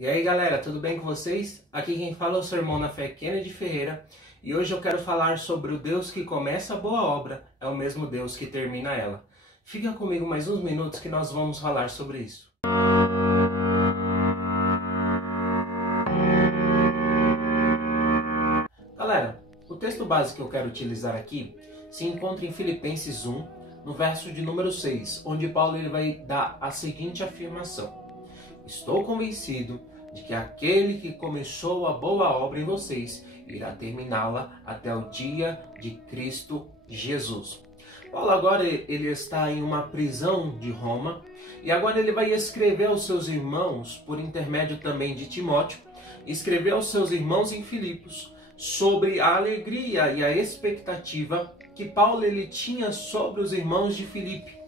E aí galera, tudo bem com vocês? Aqui quem fala é o seu irmão na fé, Kennedy Ferreira, e hoje eu quero falar sobre o Deus que começa a boa obra, é o mesmo Deus que termina ela. Fica comigo mais uns minutos que nós vamos falar sobre isso. Galera, o texto base que eu quero utilizar aqui se encontra em Filipenses 1, no verso de número 6, onde Paulo ele vai dar a seguinte afirmação: estou convencido de que aquele que começou a boa obra em vocês irá terminá-la até o dia de Cristo Jesus. Paulo agora ele está em uma prisão de Roma e agora ele vai escrever aos seus irmãos, por intermédio também de Timóteo, escrever aos seus irmãos em Filipos sobre a alegria e a expectativa que Paulo ele tinha sobre os irmãos de Filipe.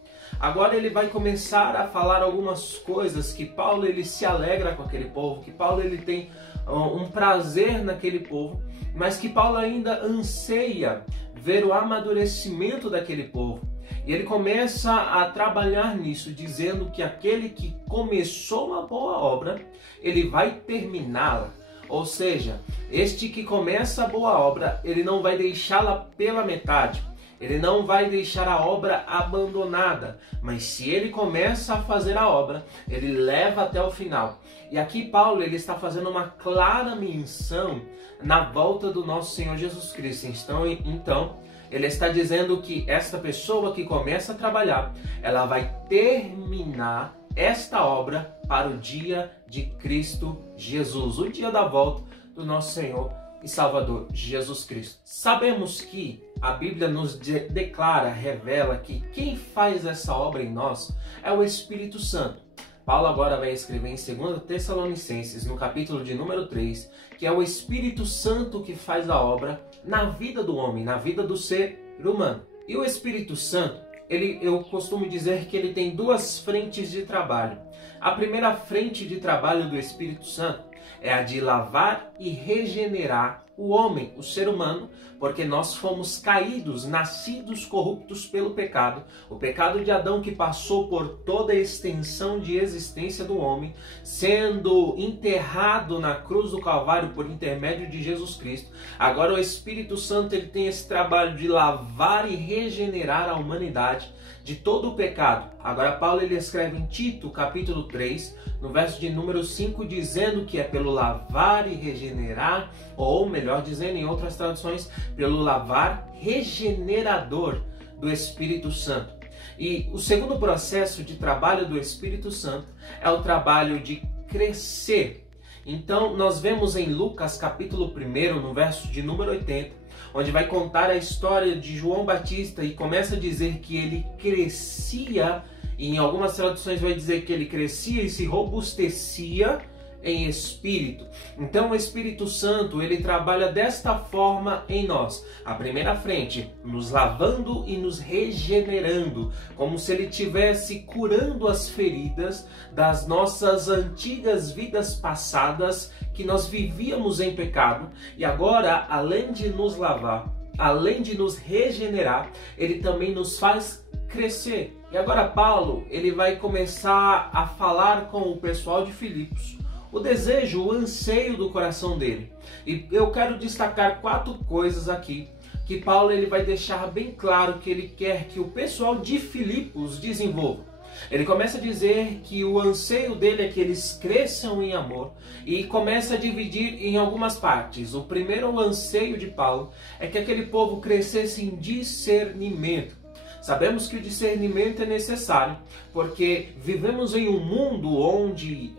Agora ele vai começar a falar algumas coisas que Paulo ele se alegra com aquele povo, que Paulo ele tem um prazer naquele povo, mas que Paulo ainda anseia ver o amadurecimento daquele povo. E ele começa a trabalhar nisso, dizendo que aquele que começou uma boa obra, ele vai terminá-la. Ou seja, este que começa a boa obra, ele não vai deixá-la pela metade. Ele não vai deixar a obra abandonada, mas se ele começa a fazer a obra, ele leva até o final. E aqui Paulo ele está fazendo uma clara menção na volta do nosso Senhor Jesus Cristo. Então ele está dizendo que esta pessoa que começa a trabalhar, ela vai terminar esta obra para o dia de Cristo Jesus, o dia da volta do nosso Senhor e Salvador Jesus Cristo. Sabemos que a Bíblia nos declara, revela que quem faz essa obra em nós é o Espírito Santo. Paulo agora vai escrever em 2 Tessalonicenses, no capítulo de número 3, que é o Espírito Santo que faz a obra na vida do homem, na vida do ser humano. E o Espírito Santo, eu costumo dizer que ele tem duas frentes de trabalho. A primeira frente de trabalho do Espírito Santo é a de lavar e regenerar o homem, o ser humano, porque nós fomos caídos, nascidos corruptos pelo pecado. O pecado de Adão que passou por toda a extensão de existência do homem, sendo enterrado na cruz do Calvário por intermédio de Jesus Cristo. Agora o Espírito Santo ele tem esse trabalho de lavar e regenerar a humanidade de todo o pecado. Agora Paulo ele escreve em Tito, capítulo 3, no verso de número 5, dizendo que é pelo lavar e regenerar, ou melhor dizendo em outras traduções, pelo lavar regenerador do Espírito Santo. E o segundo processo de trabalho do Espírito Santo é o trabalho de crescer. Então nós vemos em Lucas capítulo 1, no verso de número 80, onde vai contar a história de João Batista e começa a dizer que ele crescia, e em algumas traduções vai dizer que ele crescia e se robustecia em espírito. Então o Espírito Santo ele trabalha desta forma em nós. A primeira frente, nos lavando e nos regenerando, como se ele estivesse curando as feridas das nossas antigas vidas passadas, que nós vivíamos em pecado, e agora, além de nos lavar, além de nos regenerar, ele também nos faz crescer. E agora Paulo ele vai começar a falar com o pessoal de Filipos o desejo, o anseio do coração dele. E eu quero destacar 4 coisas aqui que Paulo ele vai deixar bem claro que ele quer que o pessoal de Filipos desenvolva. Ele começa a dizer que o anseio dele é que eles cresçam em amor e começa a dividir em algumas partes. O primeiro anseio de Paulo é que aquele povo crescesse em discernimento. Sabemos que o discernimento é necessário, porque vivemos em um mundo onde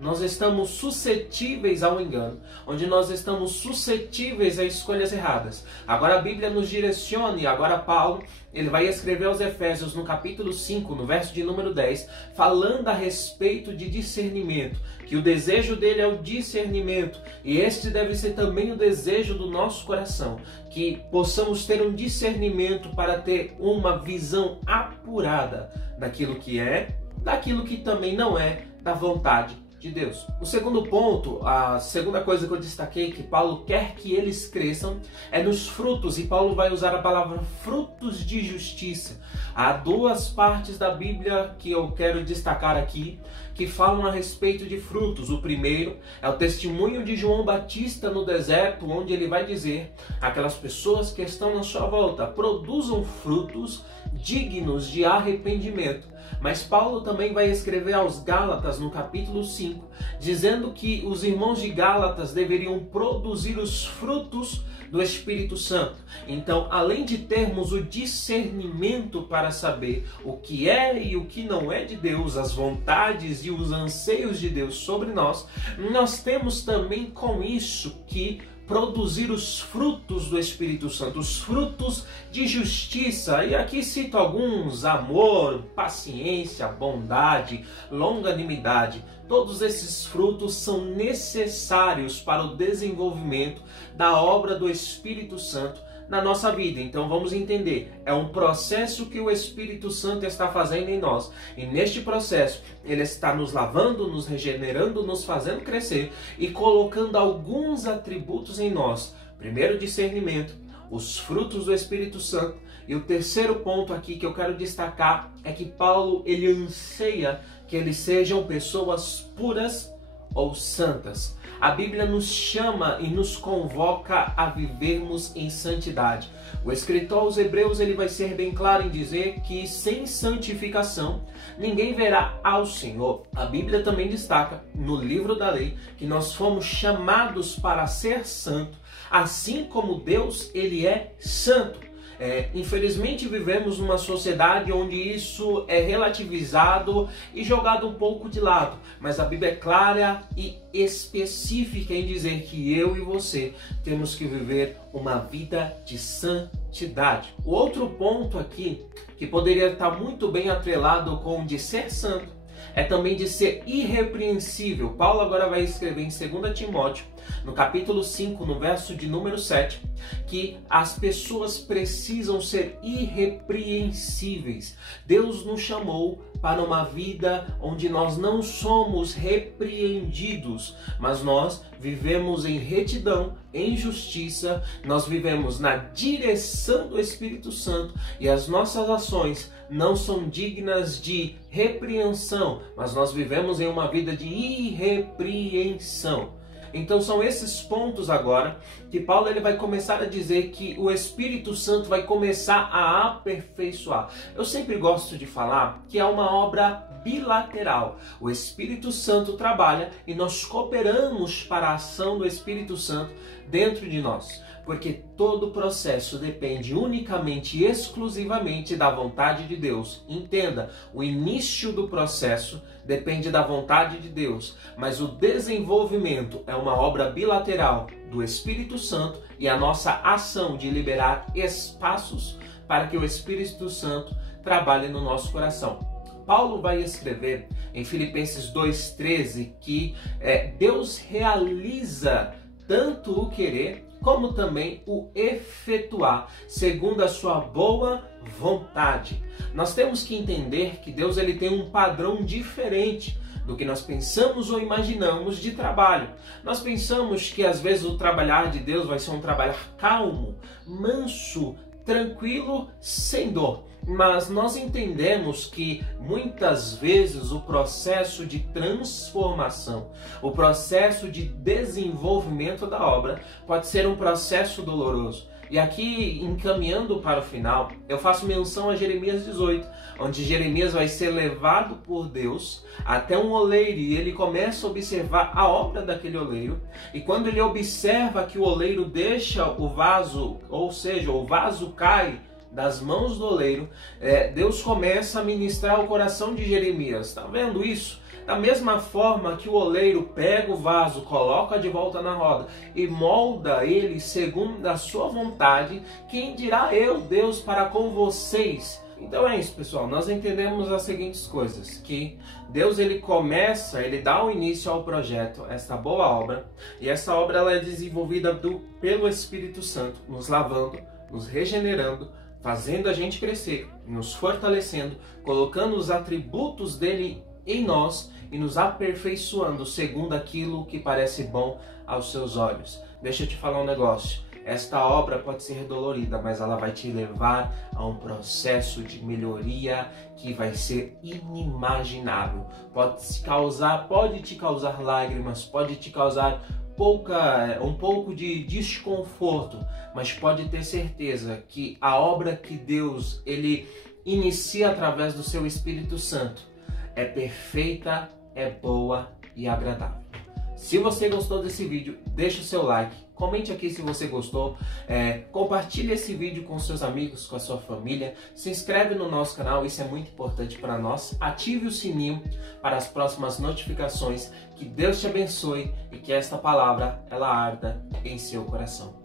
nós estamos suscetíveis ao engano, onde nós estamos suscetíveis a escolhas erradas. Agora a Bíblia nos direciona, e agora Paulo ele vai escrever aos Efésios no capítulo 5, no verso de número 10, falando a respeito de discernimento, que o desejo dele é o discernimento, e este deve ser também o desejo do nosso coração, que possamos ter um discernimento para ter uma visão apurada daquilo que é, daquilo que também não é da vontade de Deus. O segundo ponto, a segunda coisa que eu destaquei que Paulo quer que eles cresçam é nos frutos, e Paulo vai usar a palavra frutos de justiça. Há duas partes da Bíblia que eu quero destacar aqui que falam a respeito de frutos. O primeiro é o testemunho de João Batista no deserto, onde ele vai dizer: aquelas pessoas que estão na sua volta produzam frutos dignos de arrependimento. Mas Paulo também vai escrever aos Gálatas no capítulo 5, dizendo que os irmãos de Gálatas deveriam produzir os frutos do Espírito Santo. Então, além de termos o discernimento para saber o que é e o que não é de Deus, as vontades e os anseios de Deus sobre nós, nós temos também com isso que produzir os frutos do Espírito Santo, os frutos de justiça. E aqui cito alguns: amor, paciência, bondade, longanimidade. Todos esses frutos são necessários para o desenvolvimento da obra do Espírito Santo na nossa vida. Então vamos entender, é um processo que o Espírito Santo está fazendo em nós, e neste processo ele está nos lavando, nos regenerando, nos fazendo crescer e colocando alguns atributos em nós. Primeiro, discernimento, os frutos do Espírito Santo. E o terceiro ponto aqui que eu quero destacar é que Paulo, ele anseia que eles sejam pessoas puras ou santas. A Bíblia nos chama e nos convoca a vivermos em santidade. O escritor aos Hebreus, ele vai ser bem claro em dizer que sem santificação ninguém verá ao Senhor. A Bíblia também destaca no livro da lei que nós fomos chamados para ser santo, assim como Deus, ele é santo. Infelizmente vivemos numa sociedade onde isso é relativizado e jogado um pouco de lado, mas a Bíblia é clara e específica em dizer que eu e você temos que viver uma vida de santidade. O outro ponto aqui, que poderia estar muito bem atrelado com o de ser santo, é também de ser irrepreensível. Paulo agora vai escrever em 2 Timóteo, no capítulo 5, no verso de número 7, que as pessoas precisam ser irrepreensíveis. Deus nos chamou para uma vida onde nós não somos repreendidos, mas nós vivemos em retidão, em justiça, nós vivemos na direção do Espírito Santo e as nossas ações não são dignas de repreensão, mas nós vivemos em uma vida de irrepreensão. Então são esses pontos agora que Paulo ele vai começar a dizer que o Espírito Santo vai começar a aperfeiçoar. Eu sempre gosto de falar que é uma obra bilateral. O Espírito Santo trabalha e nós cooperamos para a ação do Espírito Santo dentro de nós, porque todo o processo depende unicamente e exclusivamente da vontade de Deus. Entenda, o início do processo depende da vontade de Deus, mas o desenvolvimento é uma obra bilateral do Espírito Santo e a nossa ação de liberar espaços para que o Espírito Santo trabalhe no nosso coração. Paulo vai escrever em Filipenses 2,13 que Deus realiza tanto o querer como também o efetuar, segundo a sua boa vontade. Nós temos que entender que Deus ele tem um padrão diferente do que nós pensamos ou imaginamos de trabalho. Nós pensamos que às vezes o trabalhar de Deus vai ser um trabalhar calmo, manso, tranquilo, sem dor. Mas nós entendemos que muitas vezes o processo de transformação, o processo de desenvolvimento da obra pode ser um processo doloroso. E aqui, encaminhando para o final, eu faço menção a Jeremias 18, onde Jeremias vai ser levado por Deus até um oleiro e ele começa a observar a obra daquele oleiro. E quando ele observa que o oleiro deixa o vaso, ou seja, o vaso cai das mãos do oleiro, Deus começa a ministrar o coração de Jeremias. Está vendo isso? Da mesma forma que o oleiro pega o vaso, coloca de volta na roda e molda ele segundo a sua vontade, quem dirá eu, Deus, para com vocês? Então é isso, pessoal. Nós entendemos as seguintes coisas, que Deus ele dá o início ao projeto, esta boa obra, e essa obra ela é desenvolvida pelo Espírito Santo, nos lavando, nos regenerando, fazendo a gente crescer, nos fortalecendo, colocando os atributos dele em nós e nos aperfeiçoando segundo aquilo que parece bom aos seus olhos. Deixa eu te falar um negócio. Esta obra pode ser dolorida, mas ela vai te levar a um processo de melhoria que vai ser inimaginável. Pode te causar lágrimas, pode te causar um pouco de desconforto, mas pode ter certeza que a obra que Deus ele inicia através do seu Espírito Santo é perfeita, é boa e agradável. Se você gostou desse vídeo, deixa o seu like, comente aqui se você gostou, compartilhe esse vídeo com seus amigos, com a sua família, se inscreve no nosso canal, isso é muito importante para nós, ative o sininho para as próximas notificações, que Deus te abençoe e que esta palavra ela arda em seu coração.